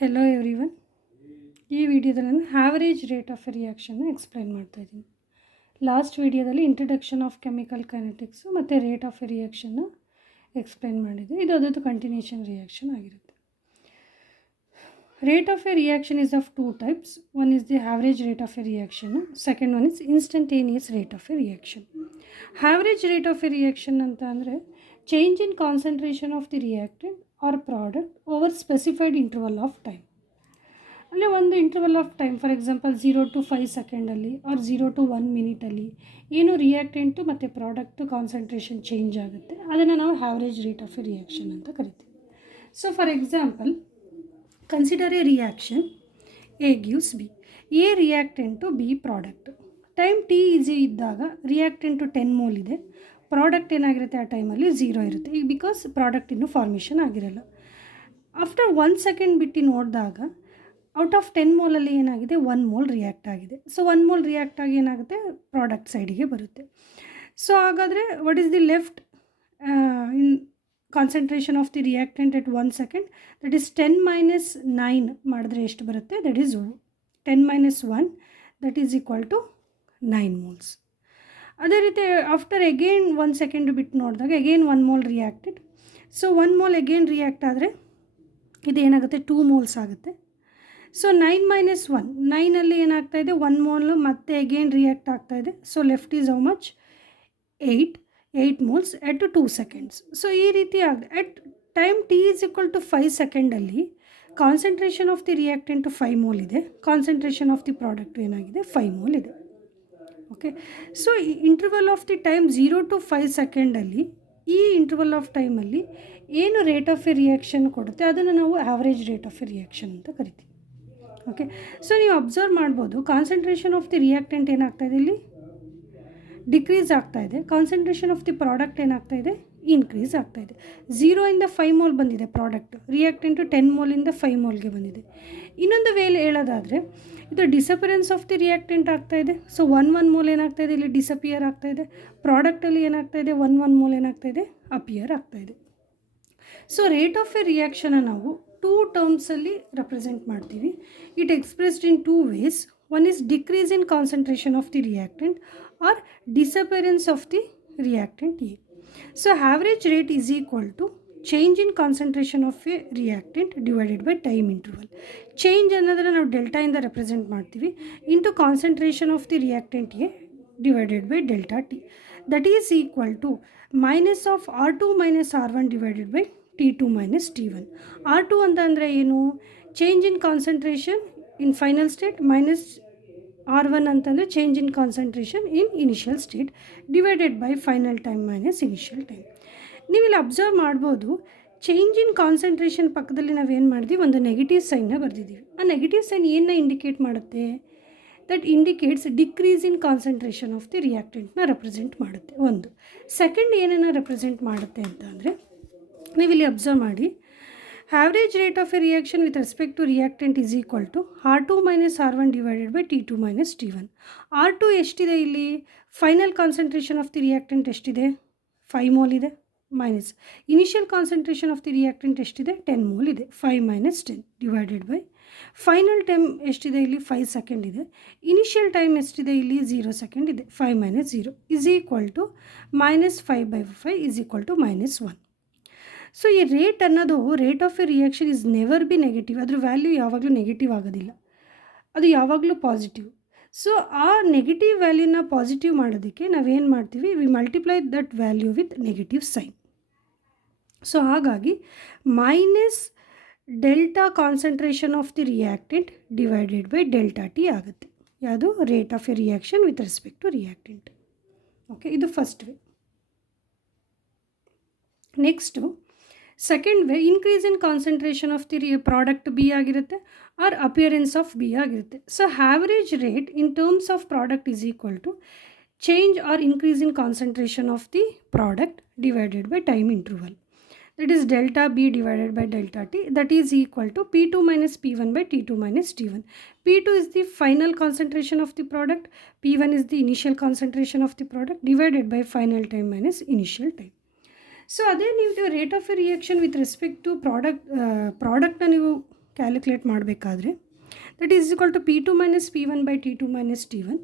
Hello everyone. ಈ ವಿಡಿಯೋದಲ್ಲಿ ನಾನು ಆವರೇಜ್ ರೇಟ್ ಆಫ್ ರಿಯಾಕ್ಷನ್ನ ಎಕ್ಸ್ಪ್ಲೈನ್ ಮಾಡ್ತಾ ಇದ್ದೀನಿ. ಲಾಸ್ಟ್ ವಿಡಿಯೋದಲ್ಲಿ ಇಂಟ್ರಡಕ್ಷನ್ ಆಫ್ ಕೆಮಿಕಲ್ ಕೈನೆಟಿಕ್ಸು ಮತ್ತು ರೇಟ್ ಆಫ್ ರಿಯಾಕ್ಷನ್ನ ಎಕ್ಸ್ಪ್ಲೈನ್ ಮಾಡಿದೆ. ಇದು ಅದರದ್ದು ಕಂಟಿನ್ಯೂಷನ್ ರಿಯಾಕ್ಷನ್ ಆಗಿರುತ್ತೆ. Rate of a reaction is of two types. One is the average rate of a reaction. Second one is instantaneous rate of a reaction. Average rate of a reaction ಅಂತ ಅಂದರೆ change in concentration of the reactant or product over specified interval of time. ಅಂದರೆ ಒಂದು interval of time, for example 0 to 5 ಸೆಕೆಂಡಲ್ಲಿ or 0 to 1 ಮಿನಿಟಲ್ಲಿ ಏನು reactant ಮತ್ತು product concentration change ಆಗುತ್ತೆ, ಅದನ್ನು ನಾವು average rate of a reaction ಅಂತ ಕರಿತೀವಿ. So for example, consider a reaction A gives B. A reactant to B product. Time T easy ಇದ್ದಾಗ ರಿಯಾಕ್ಟೆಂಟು 10 ಮೋಲ್ ಇದೆ, ಪ್ರಾಡಕ್ಟ್ ಏನಾಗಿರುತ್ತೆ ಆ ಟೈಮಲ್ಲಿ 0 ಇರುತ್ತೆ. ಈಗ ಬಿಕಾಸ್ ಪ್ರಾಡಕ್ಟ್ ಇನ್ನೂ ಫಾರ್ಮೇಷನ್ ಆಗಿರಲ್ಲ. ಆಫ್ಟರ್ 1 ಸೆಕೆಂಡ್ ಬಿಟ್ಟು ನೋಡಿದಾಗ ಔಟ್ ಆಫ್ 10 ಮೋಲಲ್ಲಿ ಏನಾಗಿದೆ, 1 ಮೋಲ್ ರಿಯಾಕ್ಟ್ ಆಗಿದೆ. ಸೊ 1 ಮೋಲ್ ರಿಯಾಕ್ಟ್ ಆಗಿ ಏನಾಗುತ್ತೆ, ಪ್ರಾಡಕ್ಟ್ ಸೈಡಿಗೆ ಬರುತ್ತೆ. ಸೊ ಹಾಗಾದರೆ what is the left in concentration of the reactant at 1 second, that is 10 minus 9 ಮಾಡಿದ್ರೆ ಎಷ್ಟು ಬರುತ್ತೆ, that is 10 minus 1, that is equal to 9 moles. ಅದೇ ರೀತಿ ಆಫ್ಟರ್ ಅಗೇನ್ 1 ಸೆಕೆಂಡ್ ಬಿಟ್ಟು ನೋಡಿದಾಗ again 1 mole reacted. So 1 mole again react ಆದರೆ ಇದೇನಾಗುತ್ತೆ, 2 moles ಆಗುತ್ತೆ. ಸೊ 9 minus 1, 9ಅಲ್ಲಿ ಏನಾಗ್ತಾಯಿದೆ, 1 ಮೋಲು ಮತ್ತೆ ಅಗೇನ್ ರಿಯಾಕ್ಟ್ ಆಗ್ತಾಯಿದೆ. So left is how much, 8 moles at 2 seconds. So ಈ ರೀತಿ ಆಗಿದೆ. At time T is equal to 5 ಸೆಕೆಂಡಲ್ಲಿ concentration of the reactant 5 mole ಇದೆ, ಕಾನ್ಸಂಟ್ರೇಷನ್ ಆಫ್ ದಿ ಪ್ರಾಡಕ್ಟ್ ಏನಾಗಿದೆ, 5 ಮೋಲ್ ಇದೆ. ಓಕೆ, ಸೊ ಈ interval of the time 0 to 5 ಸೆಕೆಂಡಲ್ಲಿ, ಈ interval of ಟೈಮಲ್ಲಿ ಏನು ರೇಟ್ ಆಫ್ ಎ ರಿಯಾಕ್ಷನ್ ಕೊಡುತ್ತೆ, ಅದನ್ನು ನಾವು average rate of a reaction ಅಂತ ಕರಿತೀವಿ. ಓಕೆ, ಸೊ ನೀವು ಅಬ್ಸರ್ವ್ ಮಾಡ್ಬೋದು, ಕಾನ್ಸಂಟ್ರೇಷನ್ ಆಫ್ ದಿ ರಿಯಾಕ್ಟೆಂಟ್ ಏನಾಗ್ತಾಯಿದೆ, ಇಲ್ಲಿ ಡಿಕ್ರೀಸ್ ಆಗ್ತಾಯಿದೆ. ಕಾನ್ಸಂಟ್ರೇಷನ್ ಆಫ್ ದಿ ಪ್ರಾಡಕ್ಟ್ ಏನಾಗ್ತಾಯಿದೆ, ಇನ್ಕ್ರೀಸ್ ಆಗ್ತಾಯಿದೆ. 0 ಇಂದ 5 ಮೋಲ್ ಬಂದಿದೆ ಪ್ರಾಡಕ್ಟ್, ರಿಯಾಕ್ಟೆಂಟು 10 ಮೋಲಿಂದ 5 ಮೋಲ್ಗೆ ಬಂದಿದೆ. ಇನ್ನೊಂದು ವೇಳೆ ಹೇಳೋದಾದರೆ ಇದು ಡಿಸಪರೆನ್ಸ್ ಆಫ್ ದಿ ರಿಯಾಕ್ಟೆಂಟ್ ಆಗ್ತಾಯಿದೆ. ಸೊ 1 ಮೋಲ್ ಏನಾಗ್ತಾಯಿದೆ, ಇಲ್ಲಿ ಡಿಸಪಿಯರ್ ಆಗ್ತಾಯಿದೆ. ಪ್ರಾಡಕ್ಟಲ್ಲಿ ಏನಾಗ್ತಾಯಿದೆ, 1 ಮೋಲ್ ಏನಾಗ್ತಾಯಿದೆ, ಅಪಿಯರ್ ಆಗ್ತಾಯಿದೆ. ಸೊ ರೇಟ್ ಆಫ್ ಎ ರಿಯಾಕ್ಷನ್ನ ನಾವು 2 ಟರ್ಮ್ಸಲ್ಲಿ ರೆಪ್ರೆಸೆಂಟ್ ಮಾಡ್ತೀವಿ. It expressed in 2 ways. One is decrease in concentration of the reactant or disappearance of the reactant A. So average rate is equal to change in concentration of a reactant divided by time interval. Change ಅನ್ನೋದನ್ನು ನಾವು delta ಇಂದ represent ಮಾಡ್ತೀವಿ, into concentration of the reactant A divided by delta T, that is equal to minus of R2 minus R1 divided by T2 minus T1. R2 ಅಂತ ಅಂದರೆ ಏನು, change in concentration in final state, minus R1 ಅಂತಂದರೆ change in concentration in initial state divided by final time minus initial time. ನೀವಿಲ್ಲಿ observe ಮಾಡ್ಬೋದು, change in concentration ಪಕ್ಕದಲ್ಲಿ ನಾವೇನು ಮಾಡಿದ್ವಿ, ಒಂದು ನೆಗೆಟಿವ್ ಸೈನ್ನ ಬರೆದಿದ್ದೀವಿ. ಆ ನೆಗೆಟಿವ್ ಸೈನ್ ಏನನ್ನ ಇಂಡಿಕೇಟ್ ಮಾಡುತ್ತೆ, that indicates decrease in concentration of the ರಿಯಾಕ್ಟೆಂಟ್ನ ರೆಪ್ರೆಸೆಂಟ್ ಮಾಡುತ್ತೆ. ಒಂದು ಸೆಕೆಂಡ್ ಏನನ್ನು ರೆಪ್ರೆಸೆಂಟ್ ಮಾಡುತ್ತೆ ಅಂತ ಅಂದರೆ, ನೀವಿಲ್ಲಿ ಅಬ್ಸರ್ವ್ ಮಾಡಿ, average rate of a reaction with respect to reactant is equal to R2 minus R1 divided by T2 minus T1. R2 ಎಷ್ಟಿದೆ ಇಲ್ಲಿ, final concentration of the reactant ಎಷ್ಟಿದೆ, 5 ಮೋಲ್ ಇದೆ, minus initial concentration of the reactant ಎಷ್ಟಿದೆ, 10 mole ಇದೆ, 5 minus 10 divided by final time ಎಷ್ಟಿದೆ, ಇಲ್ಲಿ 5 second ಇದೆ, initial time ಎಷ್ಟಿದೆ, ಇಲ್ಲಿ 0 ಸೆಕೆಂಡ್ ಇದೆ, 5 minus 0 is equal to minus 5/5 is equal to minus 1. So ಈ ರೇಟ್ ಅನ್ನೋದು, rate of a reaction is never be negative. ಅದ್ರ ವ್ಯಾಲ್ಯೂ ಯಾವಾಗಲೂ ನೆಗೆಟಿವ್ ಆಗೋದಿಲ್ಲ, ಅದು ಯಾವಾಗಲೂ ಪಾಸಿಟಿವ್. ಸೊ ಆ ನೆಗೆಟಿವ್ ವ್ಯಾಲ್ಯೂನ ಪಾಸಿಟಿವ್ ಮಾಡೋದಕ್ಕೆ ನಾವೇನು ಮಾಡ್ತೀವಿ, we multiply that value with negative sign. So ಹಾಗಾಗಿ minus delta concentration of the reactant divided by delta T ಆಗುತ್ತೆ. ಯಾವುದು, rate of a reaction with respect to reactant. Okay, ಇದು first way. Next second way, increase in concentration of the product B ಆಗಿರುತ್ತೆ or appearance of B ಆಗಿರುತ್ತೆ. So average rate in terms of product is equal to change or increase in concentration of the product divided by time interval, that is delta B divided by delta T, that is equal to P2 minus P1 by T2 minus T1. P2 is the final concentration of the product, P1 is the initial concentration of the product divided by final time minus initial time. So ಅದೇ ನೀವು rate of a reaction with respect to ಪ್ರಾಡಕ್ಟ್ನ ನೀವು calculate ಮಾಡಬೇಕಾದ್ರೆ that is equal to P2 minus P1 by T2 minus T1.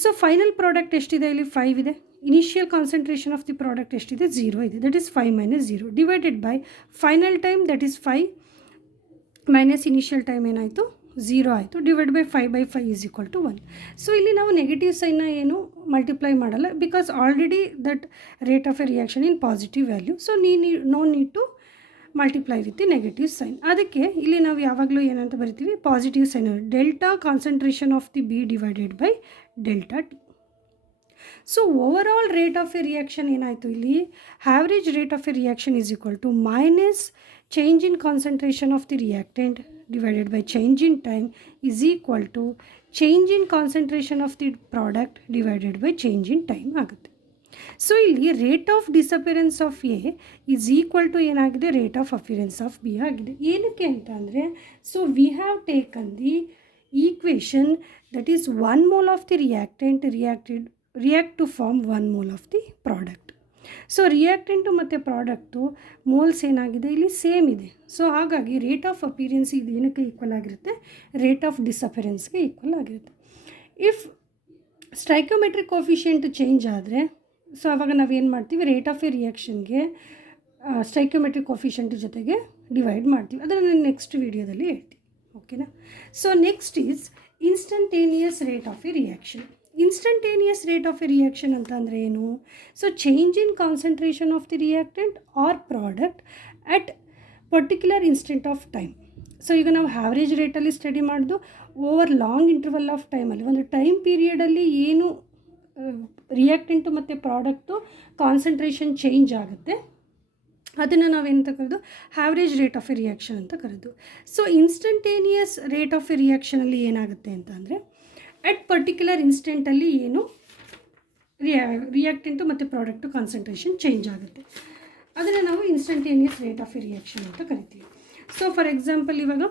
So final product ಎಷ್ಟಿದೆ ಇಲ್ಲಿ 5 ಇದೆ. Initial concentration of the product ಎಷ್ಟಿದೆ 0 ಇದೆ. That is 5 minus 0 divided by final time that is 5 minus initial time ಏನಾಯಿತು 0 ಆಯಿತು. Divide by 5/5 is equal to 1. So ಇಲ್ಲಿ ನಾವು negative ಸೈನ್ನ ಏನು ಮಲ್ಟಿಪ್ಲೈ ಮಾಡಲ್ಲ, because already that rate of a reaction in positive value. So no need to multiply with the negative sign. ಅದಕ್ಕೆ ಇಲ್ಲಿ ನಾವು ಯಾವಾಗಲೂ ಏನಂತ ಬರಿತೀವಿ, positive sign delta concentration of the B divided by delta T. So overall rate of a reaction ಏನಾಯಿತು ಇಲ್ಲಿ, average rate of a reaction is equal to minus change in concentration of the reactant divided by change in time is equal to change in concentration of the product divided by change in time ಆಗುತ್ತೆ. So ಇಲ್ಲಿ rate of disappearance of A is equal to ಏನಾಗಿದೆ, rate of appearance of B ಆಗಿದೆ. ಏನಕ್ಕೆ ಅಂತ ಅಂದರೆ, so we have taken the equation that is 1 mole of the reactant react to form 1 mole of the product. So reactant ಮತ್ತು product moles ಏನಾಗಿದೆ ಇಲ್ಲಿ same ಇದೆ. So ಹಾಗಾಗಿ ರೇಟ್ ಆಫ್ ಅಪಿಯರೆನ್ಸ್ ಇದು ಏನಕ್ಕೆ ಈಕ್ವಲ್ ಆಗಿರುತ್ತೆ, ರೇಟ್ ಆಫ್ ಡಿಸಪಿಯರೆನ್ಸ್ಗೆ equal ಆಗಿರುತ್ತೆ. ಇಫ್ ಸ್ಟೈಕೋಮೆಟ್ರಿಕ್ ಕೋಫಿಷಿಯೆಂಟ್ ಚೇಂಜ್ ಆದರೆ, ಸೊ ಆವಾಗ ನಾವೇನು ಮಾಡ್ತೀವಿ, ರೇಟ್ ಆಫ್ ಎ ರಿಯಾಕ್ಷನ್ಗೆ ಸ್ಟೈಕೋಮೆಟ್ರಿಕ್ ಕೋಫಿಷಿಯೆಂಟ್ ಜೊತೆಗೆ ಡಿವೈಡ್ ಮಾಡ್ತೀವಿ. ಅದನ್ನು ನಾನು ನೆಕ್ಸ್ಟ್ ವೀಡಿಯೋದಲ್ಲಿ ಹೇಳ್ತೀನಿ. ಓಕೆನಾ. So next is instantaneous rate of a reaction. Instantaneous rate of a reaction ಅಂತ ಅಂದರೆ ಏನು, so change in concentration of the reactant or product at particular instant of time. So ಈಗ ನಾವು ಆವ್ರೇಜ್ ರೇಟಲ್ಲಿ ಸ್ಟಡಿ ಮಾಡೋದು ಓವರ್ ಲಾಂಗ್ ಇಂಟರ್ವಲ್ ಆಫ್ ಟೈಮಲ್ಲಿ, ಒಂದು time ಪೀರಿಯಡಲ್ಲಿ ಏನು ರಿಯಾಕ್ಟೆಂಟು ಮತ್ತು ಪ್ರಾಡಕ್ಟು ಕಾನ್ಸಂಟ್ರೇಷನ್ ಚೇಂಜ್ ಆಗುತ್ತೆ, ಅದನ್ನು ನಾವೇನು ಕರೆದು average rate of a reaction ಅಂತ ಕರೆದು. So instantaneous rate of a ರಿಯಾಕ್ಷನಲ್ಲಿ ಏನಾಗುತ್ತೆ ಅಂತ ಅಂದರೆ, ಅಟ್ ಪರ್ಟಿಕ್ಯುಲರ್ ಇನ್ಸ್ಟೆಂಟಲ್ಲಿ ಏನು ರಿಯಾಕ್ಟೆಂಟು ಮತ್ತು ಪ್ರಾಡಕ್ಟು ಕಾನ್ಸಂಟ್ರೇಷನ್ ಚೇಂಜ್ ಆಗುತ್ತೆ, ಅದನ್ನು ನಾವು instantaneous rate of a reaction ಅಂತ ಕರಿತೀವಿ. ಸೊ ಫಾರ್ ಎಕ್ಸಾಂಪಲ್ ಇವಾಗ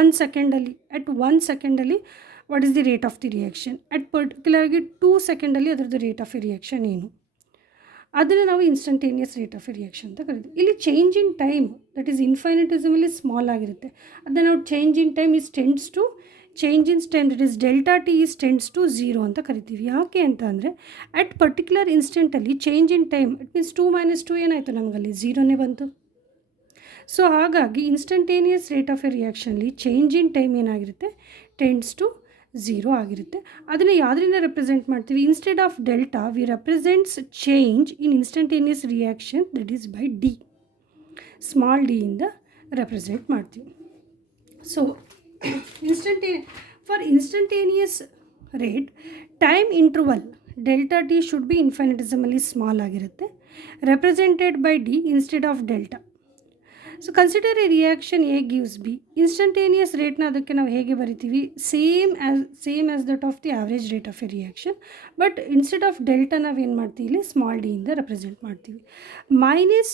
1 ಸೆಕೆಂಡಲ್ಲಿ ಅಟ್ 1 ಸೆಕೆಂಡಲ್ಲಿ what is the rate of the reaction, at ಪರ್ಟಿಕ್ಯುಲರ್ಗೆ 2 ಸೆಕೆಂಡಲ್ಲಿ ಅದರದ್ದು ರೇಟ್ ಆಫ್ ಎ ರಿಯಾಕ್ಷನ್ ಏನು, ಅದನ್ನು ನಾವು instantaneous rate of a reaction ಅಂತ ಕರಿತೀವಿ. ಇಲ್ಲಿ change in time that is infinitesimally small ಆಗಿರುತ್ತೆ, ಅದನ್ನು ನಾವು change in time is tends to change in time that is delta T is tends to 0 ಅಂತ ಕರಿತೀವಿ. ಯಾಕೆ ಅಂತ ಅಂದರೆ, ಅಟ್ ಪರ್ಟಿಕ್ಯುಲರ್ ಇನ್ಸ್ಟೆಂಟಲ್ಲಿ change in time it means 2 - 2 ಏನಾಯಿತು, ನಮಗಲ್ಲಿ 0ನೇ ಬಂತು. ಸೊ ಹಾಗಾಗಿ ಇನ್ಸ್ಟಂಟೇನಿಯಸ್ ರೇಟ್ ಆಫ್ ಎ ರಿಯಾಕ್ಷನ್ಲಿ ಚೇಂಜ್ ಇನ್ ಟೈಮ್ ಏನಾಗಿರುತ್ತೆ, ಟೆಂಡ್ಸ್ ಟು 0 ಆಗಿರುತ್ತೆ. ಅದನ್ನು ಯಾವುದರಿಂದ ರೆಪ್ರೆಸೆಂಟ್ ಮಾಡ್ತೀವಿ, instead of delta we represents change in instantaneous reaction that is by D, small D ಇಂದ ರೆಪ್ರೆಸೆಂಟ್ ಮಾಡ್ತೀವಿ. So for instantaneous rate time interval delta t should be infinitesimally small ಆಗಿರುತ್ತೆ, represented by d instead of delta. So consider A reaction A gives B. Instantaneous ರೇಟ್ನ ಅದಕ್ಕೆ ನಾವು ಹೇಗೆ ಬರಿತೀವಿ, same as that of the average rate of a reaction, but instead of delta ನಾವೇನು ಮಾಡ್ತೀವಿ, ಇಲ್ಲಿ small D ಇಂದ ರೆಪ್ರೆಸೆಂಟ್ ಮಾಡ್ತೀವಿ. Minus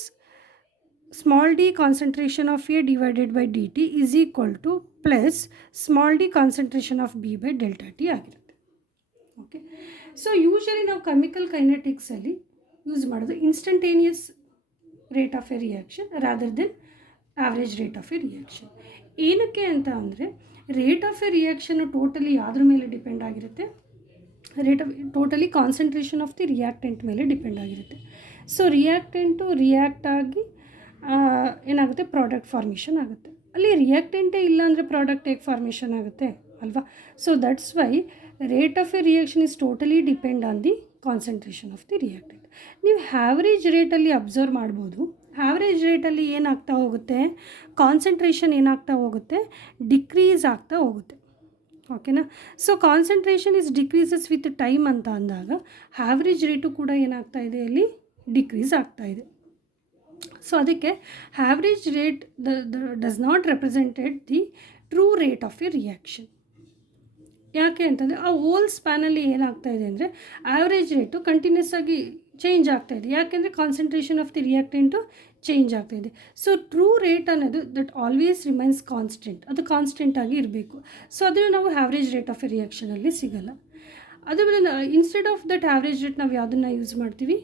small D concentration of A divided by D T is equal to plus small D concentration of B by delta T ಆಗಿರುತ್ತೆ. Okay. So usually ನಾವು chemical ಕೈನೆಟಿಕ್ಸಲ್ಲಿ use ಮಾಡೋದು instantaneous rate of a reaction rather then average rate of a reaction. ಏನಕ್ಕೆ ಅಂತ ಅಂದರೆ, rate of A reaction totally ಯಾವುದ್ರ ಮೇಲೆ depend ಆಗಿರುತ್ತೆ, totally concentration of the reactant ಮೇಲೆ ಡಿಪೆಂಡ್ ಆಗಿರುತ್ತೆ. ಸೊ ರಿಯಾಕ್ಟೆಂಟು ರಿಯಾಕ್ಟ್ ಆಗಿ ಏನಾಗುತ್ತೆ, ಪ್ರಾಡಕ್ಟ್ ಫಾರ್ಮೇಷನ್ ಆಗುತ್ತೆ. ಅಲ್ಲಿ ರಿಯಾಕ್ಟೆಂಟೇ ಇಲ್ಲ ಅಂದರೆ ಪ್ರಾಡಕ್ಟ್ ಹೇಗೆ ಫಾರ್ಮೇಷನ್ ಆಗುತ್ತೆ ಅಲ್ವಾ. So that's why rate of a reaction is totally depend on the concentration of the reactant. ನೀವು ಆವ್ರೇಜ್ ರೇಟಲ್ಲಿ ಅಬ್ಸರ್ವ್ ಮಾಡ್ಬೋದು, ಆವ್ರೇಜ್ ರೇಟಲ್ಲಿ ಏನಾಗ್ತಾ ಹೋಗುತ್ತೆ, ಕಾನ್ಸಂಟ್ರೇಷನ್ ಏನಾಗ್ತಾ ಹೋಗುತ್ತೆ, ಡಿಕ್ರೀಸ್ ಆಗ್ತಾ ಹೋಗುತ್ತೆ. ಓಕೆನಾ. So concentration is decreases with time ಅಂತ ಅಂದಾಗ ಆವ್ರೇಜ್ ರೇಟು ಕೂಡ ಏನಾಗ್ತಾ ಇದೆ, ಇಲ್ಲಿ ಡಿಕ್ರೀಸ್ ಆಗ್ತಾ ಇದೆ. ಸೊ ಅದಕ್ಕೆ average rate does not represented the true rate of a reaction. ಯಾಕೆ ಅಂತಂದರೆ ಆ ಹೋಲ್ ಸ್ಪ್ಯಾನಲ್ಲಿ ಏನಾಗ್ತಾ ಇದೆ ಅಂದರೆ, ಆವ್ರೇಜ್ ರೇಟು ಕಂಟಿನ್ಯೂಸ್ ಆಗಿ ಚೇಂಜ್ ಆಗ್ತಾ ಇದೆ. ಯಾಕೆಂದರೆ concentration of the reactant change ಆಗ್ತಾ ಇದೆ. ಸೊ ಟ್ರೂ ರೇಟ್ ಅನ್ನೋದು ದಟ್ ಆಲ್ವೇಸ್ ರಿಮೈನ್ಸ್ ಕಾನ್ಸ್ಟೆಂಟ್, ಅದು ಕಾನ್ಸ್ಟೆಂಟ್ ಆಗಿ ಇರಬೇಕು. ಸೊ ಅದನ್ನು ನಾವು ಆವ್ರೇಜ್ ರೇಟ್ ಆಫ್ ಎ ರಿಯಾಕ್ಷನಲ್ಲಿ ಸಿಗಲ್ಲ. ಅದು instead of that average rate ನಾವು ಯಾವುದನ್ನು ಯೂಸ್ ಮಾಡ್ತೀವಿ,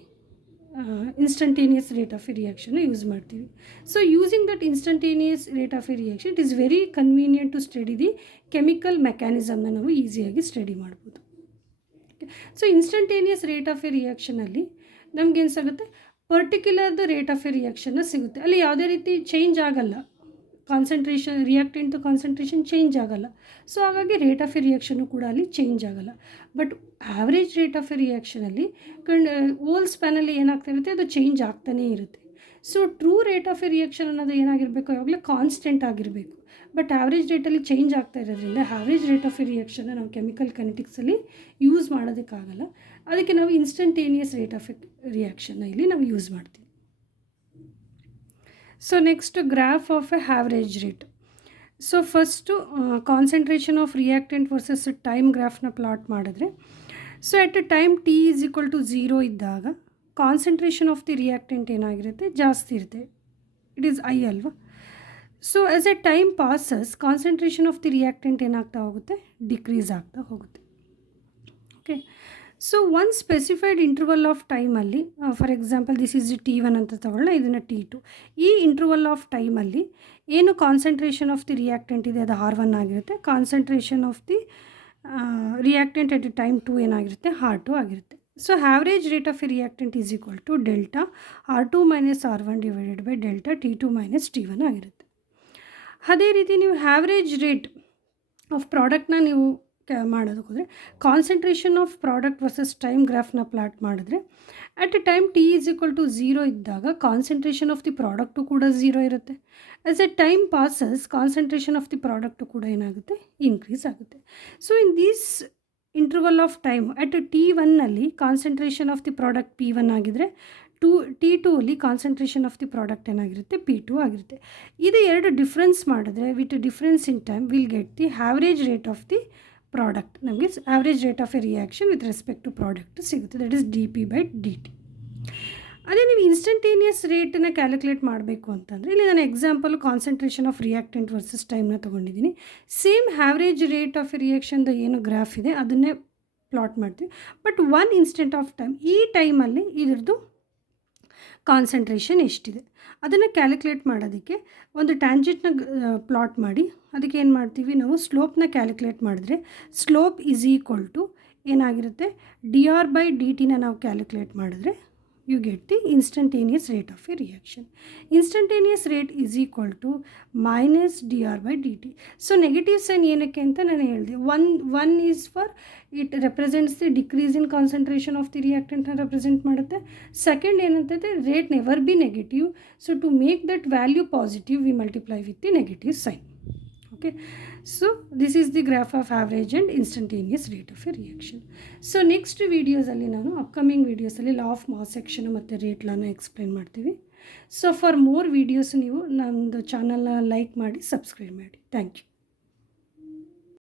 ಇನ್ಸ್ಟಂಟೇನಿಯಸ್ ರೇಟ್ ಆಫ್ ಎ ರಿಯಾಕ್ಷನ್ನ ಯೂಸ್ ಮಾಡ್ತೀವಿ. So using that instantaneous rate of a reaction it is very convenient to study the chemical ಮೆಕ್ಯಾನಿಸಮ್ನ ನಾವು ಈಸಿಯಾಗಿ ಸ್ಟಡಿ ಮಾಡ್ಬೋದು. So instantaneous rate of a ರಿಯಾಕ್ಷನಲ್ಲಿ ನಮಗೇನು ಸಿಗುತ್ತೆ, ಪರ್ಟಿಕ್ಯುಲರ್ದು ರೇಟ್ ಆಫ್ ಎ ರಿಯಾಕ್ಷನ್ನ ಸಿಗುತ್ತೆ. ಅಲ್ಲಿ ಯಾವುದೇ ರೀತಿ ಚೇಂಜ್ ಆಗಲ್ಲ, ಕಾನ್ಸಂಟ್ರೇಷನ್ ರಿಯಾಕ್ಟೆಂಟ್ ಕಾನ್ಸಂಟ್ರೇಷನ್ ಚೇಂಜ್ ಆಗಲ್ಲ. ಸೊ ಹಾಗಾಗಿ ರೇಟ್ ಆಫ್ ಎ ರಿಯಾಕ್ಷನು ಕೂಡ ಅಲ್ಲಿ ಚೇಂಜ್ ಆಗಲ್ಲ. But average rate of a ರಿಯಾಕ್ಷನಲ್ಲಿ ಹೋಲ್ ಸ್ಪ್ಯಾನಲ್ಲಿ ಏನಾಗ್ತಾ ಇರುತ್ತೆ, ಅದು ಚೇಂಜ್ ಆಗ್ತಾನೇ ಇರುತ್ತೆ. So true rate of a reaction ಅನ್ನೋದು ಏನಾಗಿರಬೇಕು, ಯಾವಾಗಲೂ ಕಾನ್ಸ್ಟೆಂಟ್ ಆಗಿರಬೇಕು. ಬಟ್ ಆವ್ರೇಜ್ ರೇಟಲ್ಲಿ ಚೇಂಜ್ ಆಗ್ತಾ ಇರೋದ್ರಿಂದ ಆವ್ರೇಜ್ ರೇಟ್ ಆಫ್ ಎ ರಿಯಾಕ್ಷನ್ನ ನಾವು ಕೆಮಿಕಲ್ ಕನೆಟಿಕ್ಸಲ್ಲಿ ಯೂಸ್ ಮಾಡೋದಕ್ಕಾಗಲ್ಲ. ಅದಕ್ಕೆ ನಾವು ಇನ್ಸ್ಟಂಟೇನಿಯಸ್ ರೇಟ್ ಆಫ್ ಎ ರಿಯಾಕ್ಷನ್ನ ಇಲ್ಲಿ ನಾವು ಯೂಸ್ ಮಾಡ್ತೀವಿ. So next graph of a average rate. So first concentration of reactant versus time ಗ್ರಾಫ್ನ ಪ್ಲಾಟ್ ಮಾಡಿದ್ರೆ, so at a time t is equal to 0 ಇದ್ದಾಗ ಕಾನ್ಸಂಟ್ರೇಷನ್ ಆಫ್ ದಿ ರಿಯಾಕ್ಟೆಂಟ್ ಏನಾಗಿರುತ್ತೆ, ಜಾಸ್ತಿ ಇರುತ್ತೆ, ಇಟ್ ಈಸ್ ಐ ಅಲ್ವಾ. So as a time passes concentration of the reactant ಏನಾಗ್ತಾ ಹೋಗುತ್ತೆ, decrease ಆಗ್ತಾ ಹೋಗುತ್ತೆ. Okay, so one specified interval of ಟೈಮಲ್ಲಿ, for example this is T1 ಅಂತ ತಗೊಳ್ಳೋಣ, ಇದನ್ನು T2. ಈ ಇಂಟರ್ವಲ್ ಆಫ್ ಟೈಮಲ್ಲಿ ಏನು ಕಾನ್ಸಂಟ್ರೇಷನ್ ಆಫ್ ದಿ ರಿಯಾಕ್ಟೆಂಟ್ ಇದೆ ಅದು R1 ಆಗಿರುತ್ತೆ. Concentration of the reactant at time 2 ಏನಾಗಿರುತ್ತೆ, R2 ಆಗಿರುತ್ತೆ. So average rate of a reactant is equal to delta R2 minus R1 divided by delta T2 minus T1 ಆಗಿರುತ್ತೆ. ಅದೇ ರೀತಿ ನೀವು average rate of ಪ್ರಾಡಕ್ಟ್ನ ನೀವು ಮಾಡೋದಕ್ಕೆ ಹೋದರೆ, concentration of product versus time ಗ್ರಾಫ್ನ ಪ್ಲಾಟ್ ಮಾಡಿದ್ರೆ, at a time t is equal to 0 ಇದ್ದಾಗ ಕಾನ್ಸಂಟ್ರೇಷನ್ ಆಫ್ ದಿ ಪ್ರಾಡಕ್ಟು ಕೂಡ 0 ಇರುತ್ತೆ. As a time passes concentration of the product ಕೂಡ ಏನಾಗುತ್ತೆ, ಇನ್ಕ್ರೀಸ್ ಆಗುತ್ತೆ. So in this interval of time at T1ನಲ್ಲಿ concentration of the product P1 ಆಗಿದ್ದರೆ, T2 ಅಲ್ಲಿ concentration of the product ಏನಾಗಿರುತ್ತೆ, P2 ಆಗಿರುತ್ತೆ. ಇದು ಎರಡು ಡಿಫ್ರೆನ್ಸ್ ಮಾಡಿದ್ರೆ, with difference in time will get the average rate of the product. ನಮಗೆ average rate of a reaction with respect to product ಸಿಗುತ್ತೆ, that is dP/dt. ಅದೇ ನೀವು ಇನ್ಸ್ಟಂಟೇನಿಯಸ್ ರೇಟನ್ನು ಕ್ಯಾಲ್ಕುಲೇಟ್ ಮಾಡಬೇಕು ಅಂತಂದರೆ, ಇಲ್ಲಿ ನಾನು example concentration of reactant versus ಟೈಮ್ನ ತೊಗೊಂಡಿದ್ದೀನಿ. Same average rate of a ರಿಯಾಕ್ಷನ್ದು ಏನು ಗ್ರಾಫ್ ಇದೆ ಅದನ್ನೇ ಪ್ಲಾಟ್ ಮಾಡ್ತೀವಿ. But one instant of time, ಈ ಟೈಮಲ್ಲಿ ಇದ್ರದ್ದು ಕಾನ್ಸಂಟ್ರೇಷನ್ ಎಷ್ಟಿದೆ ಅದನ್ನು ಕ್ಯಾಲ್ಕುಲೇಟ್ ಮಾಡೋದಕ್ಕೆ ಒಂದು ಟ್ಯಾಂಜೆಂಟ್ನ ಪ್ಲಾಟ್ ಮಾಡಿ, ಅದಕ್ಕೆ ಏನು ಮಾಡ್ತೀವಿ ನಾವು, ಸ್ಲೋಪ್ನ ಕ್ಯಾಲ್ಕುಲೇಟ್ ಮಾಡಿದ್ರೆ ಸ್ಲೋಪ್ ಈಸ್ ಈಕ್ವಲ್ ಟು ಏನಾಗಿರುತ್ತೆ, dr/dt ನಾವು ಕ್ಯಾಲ್ಕುಲೇಟ್ ಮಾಡಿದ್ರೆ you get the instantaneous rate of a reaction. Instantaneous rate is equal to minus dr/dt. So negative sign ಏನಕ್ಕೆ ಅಂತ ನಾನು ಹೇಳಿದೆ, one is for it represents the decrease in concentration of the ರಿಯಾಕ್ಟೆಂಟ್ನ represent ಮಾಡುತ್ತೆ. Second ಏನಂತಂದರೆ rate never be negative. So to make that value positive we multiply with the negative sign. Okay, so this is the graph of average and instantaneous rate of a reaction. So next ವೀಡಿಯೋಸಲ್ಲಿ ನಾನು upcoming ವೀಡಿಯೋಸಲ್ಲಿ law of mass action ಮತ್ತು rate ಲಾನ explain ಮಾಡ್ತೀವಿ. So for more videos ನೀವು ನಮ್ಮದು ಚಾನಲ್ನ like ಮಾಡಿ ಸಬ್ಸ್ಕ್ರೈಬ್ ಮಾಡಿ. Thank you.